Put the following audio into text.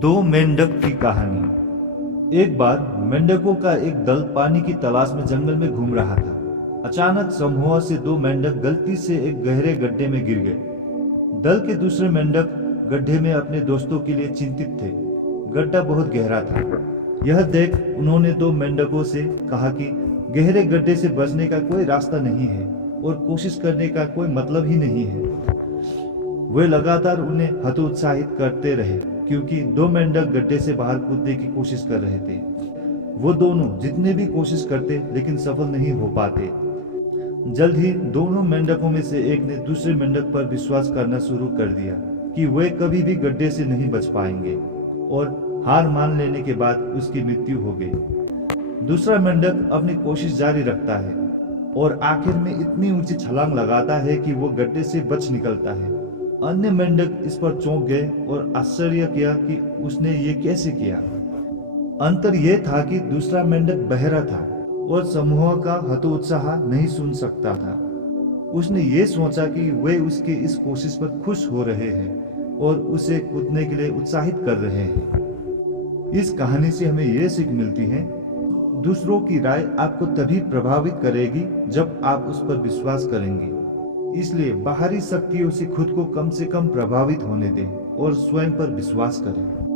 दो मेंढक की कहानी। एक बार मेंढकों का एक दल पानी की तलाश में जंगल में घूम रहा था। अचानक समूह से दो मेंढक गलती से एक गहरे गड्ढे में गिर गए। दल के दूसरे मेंढक गड्ढे में अपने दोस्तों के लिए चिंतित थे। गड्ढा बहुत गहरा था। यह देख उन्होंने दो मेंढकों से कहा कि गहरे गड्ढे से बचने का कोई रास्ता नहीं है और कोशिश करने का कोई मतलब ही नहीं है। वे लगातार उन्हें हतोत्साहित करते रहे क्योंकि दो मेंढक गड्ढे से बाहर कूदने की कोशिश कर रहे थे। वो दोनों जितने भी कोशिश करते लेकिन सफल नहीं हो पाते। जल्द ही दोनों मेंढकों में से एक ने दूसरे मेंढक पर विश्वास करना शुरू कर दिया कि वे कभी भी गड्ढे से नहीं बच पाएंगे और हार मान लेने के बाद उसकी मृत्यु हो गई। दूसरा मेंढक अपनी कोशिश जारी रखता है और आखिर में इतनी ऊंची छलांग लगाता है कि वो गड्ढे से बच निकलता है। अन्य मेंढक इस पर चौंक गए और आश्चर्य किया कि उसने ये कैसे किया। अंतर यह था कि दूसरा मेंढक बहरा था और समूह का हतोत्साह नहीं सुन सकता था। उसने ये सोचा कि वे उसके इस कोशिश पर खुश हो रहे हैं और उसे कूदने के लिए उत्साहित कर रहे हैं। इस कहानी से हमें यह सीख मिलती है, दूसरों की राय आपको तभी प्रभावित करेगी जब आप उस पर विश्वास करेंगे। इसलिए बाहरी शक्तियों से खुद को कम प्रभावित होने दें और स्वयं पर विश्वास करें।